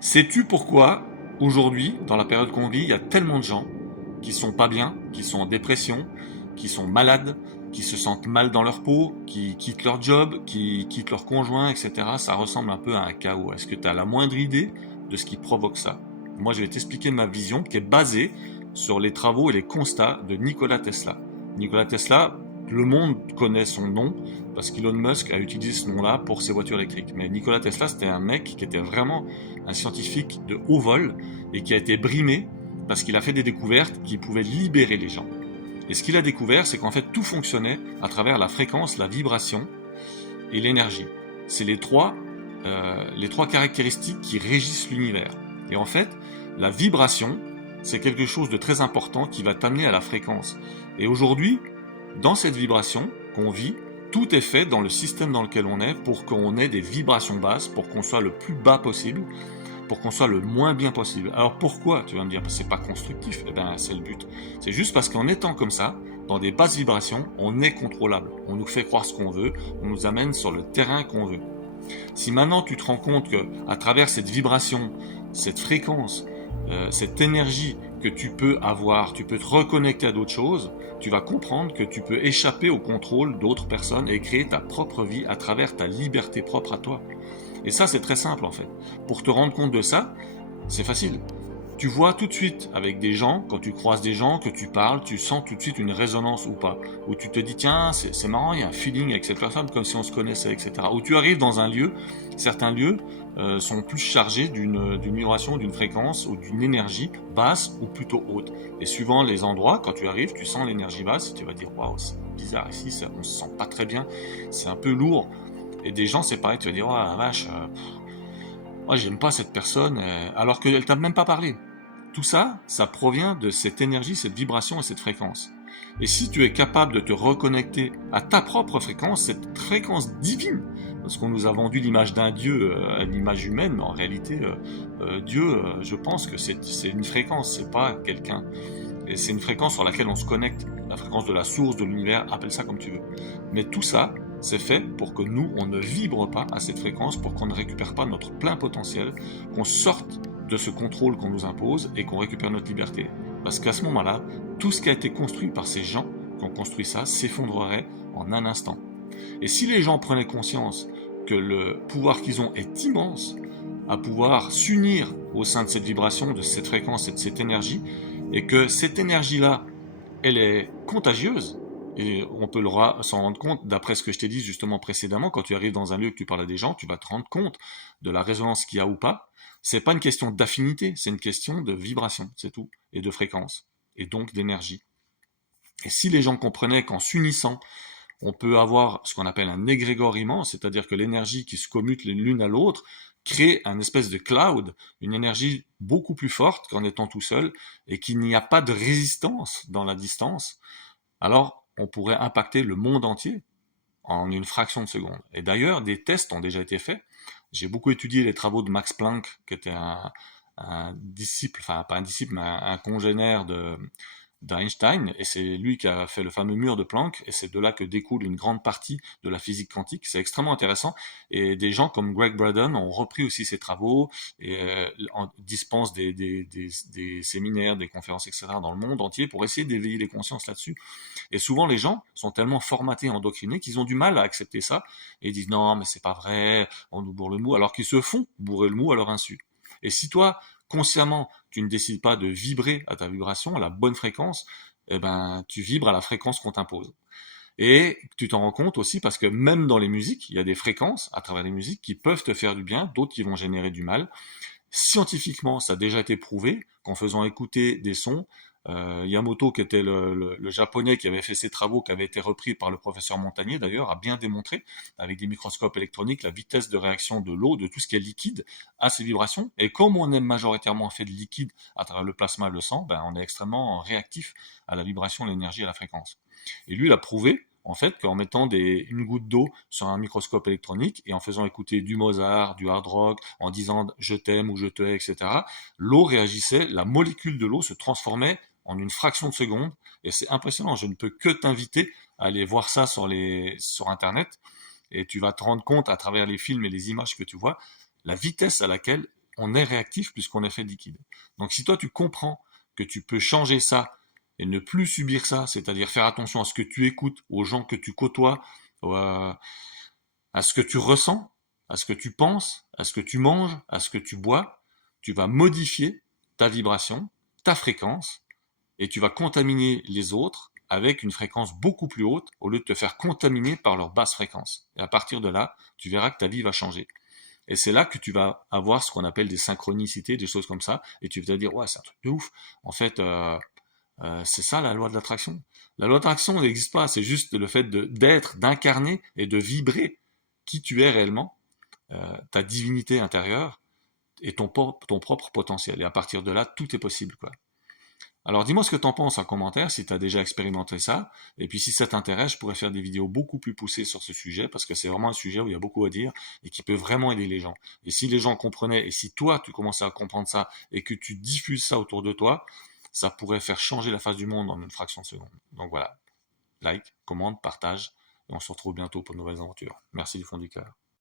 Sais-tu pourquoi, aujourd'hui, dans la période qu'on vit, il y a tellement de gens qui sont pas bien, qui sont en dépression, qui sont malades, qui se sentent mal dans leur peau, qui quittent leur job, qui quittent leur conjoint, etc. Ça ressemble un peu à un chaos. Est-ce que tu as la moindre idée de ce qui provoque ça? Moi, je vais t'expliquer ma vision qui est basée sur les travaux et les constats de Nikola Tesla. Nikola Tesla, le monde connaît son nom parce qu'Elon Musk a utilisé ce nom-là pour ses voitures électriques. Mais Nikola Tesla, c'était un mec qui était vraiment un scientifique de haut vol et qui a été brimé parce qu'il a fait des découvertes qui pouvaient libérer les gens. Et ce qu'il a découvert, c'est qu'en fait tout fonctionnait à travers la fréquence, la vibration et l'énergie. C'est les trois caractéristiques qui régissent l'univers. Et en fait, la vibration, c'est quelque chose de très important qui va t'amener à la fréquence. Et aujourd'hui, dans cette vibration qu'on vit, tout est fait dans le système dans lequel on est pour qu'on ait des vibrations basses, pour qu'on soit le plus bas possible, pour qu'on soit le moins bien possible. Alors pourquoi? Tu vas me dire, c'est pas constructif. Eh bien, c'est le but. C'est juste parce qu'en étant comme ça, dans des basses vibrations, on est contrôlable. On nous fait croire ce qu'on veut, on nous amène sur le terrain qu'on veut. Si maintenant tu te rends compte que à travers cette vibration, cette fréquence, cette énergie que tu peux avoir, tu peux te reconnecter à d'autres choses, tu vas comprendre que tu peux échapper au contrôle d'autres personnes et créer ta propre vie à travers ta liberté propre à toi. Et ça, c'est très simple en fait. Pour te rendre compte de ça, c'est facile. Tu vois tout de suite avec des gens, quand tu croises des gens, que tu parles, tu sens tout de suite une résonance ou pas. Ou tu te dis, tiens, c'est marrant, il y a un feeling avec cette personne comme si on se connaissait, etc. Ou tu arrives dans un lieu, certains lieux sont plus chargés d'une vibration, d'une fréquence ou d'une énergie basse ou plutôt haute. Et suivant les endroits, quand tu arrives, tu sens l'énergie basse et tu vas dire, waouh, c'est bizarre ici, on se sent pas très bien, c'est un peu lourd. Et des gens, c'est pareil, tu vas dire, oh la vache, moi j'aime pas cette personne, alors qu'elle t'a même pas parlé. Tout ça, ça provient de cette énergie, cette vibration et cette fréquence. Et si tu es capable de te reconnecter à ta propre fréquence, cette fréquence divine, parce qu'on nous a vendu l'image d'un Dieu à l'image humaine, mais en réalité, Dieu, je pense que c'est une fréquence, c'est pas quelqu'un. Et c'est une fréquence sur laquelle on se connecte, la fréquence de la source, de l'univers, appelle ça comme tu veux. Mais tout ça, c'est fait pour que nous, on ne vibre pas à cette fréquence, pour qu'on ne récupère pas notre plein potentiel, qu'on sorte de ce contrôle qu'on nous impose et qu'on récupère notre liberté. Parce qu'à ce moment-là, tout ce qui a été construit par ces gens qui ont construit ça s'effondrerait en un instant. Et si les gens prenaient conscience que le pouvoir qu'ils ont est immense, à pouvoir s'unir au sein de cette vibration, de cette fréquence et de cette énergie, et que cette énergie-là, elle est contagieuse, et on peut s'en rendre compte, d'après ce que je t'ai dit justement précédemment, quand tu arrives dans un lieu, que tu parles à des gens, tu vas te rendre compte de la résonance qu'il y a ou pas. C'est pas une question d'affinité, c'est une question de vibration, c'est tout, et de fréquence, et donc d'énergie. Et si les gens comprenaient qu'en s'unissant, on peut avoir ce qu'on appelle un égrégore immense, c'est-à-dire que l'énergie qui se commute l'une à l'autre crée un espèce de cloud, une énergie beaucoup plus forte qu'en étant tout seul, et qu'il n'y a pas de résistance dans la distance, alors on pourrait impacter le monde entier en une fraction de seconde. Et d'ailleurs, des tests ont déjà été faits. J'ai beaucoup étudié les travaux de Max Planck, qui était un disciple, enfin pas un disciple, mais un congénère d'Einstein, et c'est lui qui a fait le fameux mur de Planck, et c'est de là que découle une grande partie de la physique quantique. C'est extrêmement intéressant, et des gens comme Greg Braden ont repris aussi ces travaux, et dispensent des séminaires, des conférences, etc. dans le monde entier pour essayer d'éveiller les consciences là-dessus. Et souvent, les gens sont tellement formatés, endocrinés, qu'ils ont du mal à accepter ça, et ils disent non, mais c'est pas vrai, on nous bourre le mou, alors qu'ils se font bourrer le mou à leur insu. Et si toi, consciemment, tu ne décides pas de vibrer à ta vibration, à la bonne fréquence, eh ben, tu vibres à la fréquence qu'on t'impose. Et tu t'en rends compte aussi parce que même dans les musiques, il y a des fréquences à travers les musiques qui peuvent te faire du bien, d'autres qui vont générer du mal. Scientifiquement, ça a déjà été prouvé qu'en faisant écouter des sons, Yamoto, qui était le japonais qui avait fait ces travaux, qui avaient été repris par le professeur Montagnier d'ailleurs, a bien démontré avec des microscopes électroniques la vitesse de réaction de l'eau, de tout ce qui est liquide, à ces vibrations. Et comme on est majoritairement fait de liquide à travers le plasma et le sang, ben, on est extrêmement réactif à la vibration, à l'énergie, à la fréquence. Et lui, il a prouvé en fait qu'en mettant une goutte d'eau sur un microscope électronique et en faisant écouter du Mozart, du hard rock, en disant je t'aime ou je te hais, etc., l'eau réagissait, la molécule de l'eau se transformait en une fraction de seconde, et c'est impressionnant. Je ne peux que t'inviter à aller voir ça sur Internet, et tu vas te rendre compte à travers les films et les images que tu vois, la vitesse à laquelle on est réactif plus qu'on est fait liquide. Donc si toi tu comprends que tu peux changer ça et ne plus subir ça, c'est-à-dire faire attention à ce que tu écoutes, aux gens que tu côtoies, à ce que tu ressens, à ce que tu penses, à ce que tu manges, à ce que tu bois, tu vas modifier ta vibration, ta fréquence, et tu vas contaminer les autres avec une fréquence beaucoup plus haute au lieu de te faire contaminer par leur basse fréquence. Et à partir de là, tu verras que ta vie va changer. Et c'est là que tu vas avoir ce qu'on appelle des synchronicités, des choses comme ça, et tu vas te dire, ouais, c'est un truc de ouf. En fait, c'est ça la loi de l'attraction. La loi de l'attraction n'existe pas, c'est juste le fait d'être, d'incarner et de vibrer qui tu es réellement, ta divinité intérieure et ton propre potentiel. Et à partir de là, tout est possible, quoi. Alors dis-moi ce que t'en penses en commentaire, si tu as déjà expérimenté ça, et puis si ça t'intéresse, je pourrais faire des vidéos beaucoup plus poussées sur ce sujet, parce que c'est vraiment un sujet où il y a beaucoup à dire, et qui peut vraiment aider les gens. Et si les gens comprenaient, et si toi tu commençais à comprendre ça, et que tu diffuses ça autour de toi, ça pourrait faire changer la face du monde en une fraction de seconde. Donc voilà, like, commente, partage, et on se retrouve bientôt pour de nouvelles aventures. Merci du fond du cœur.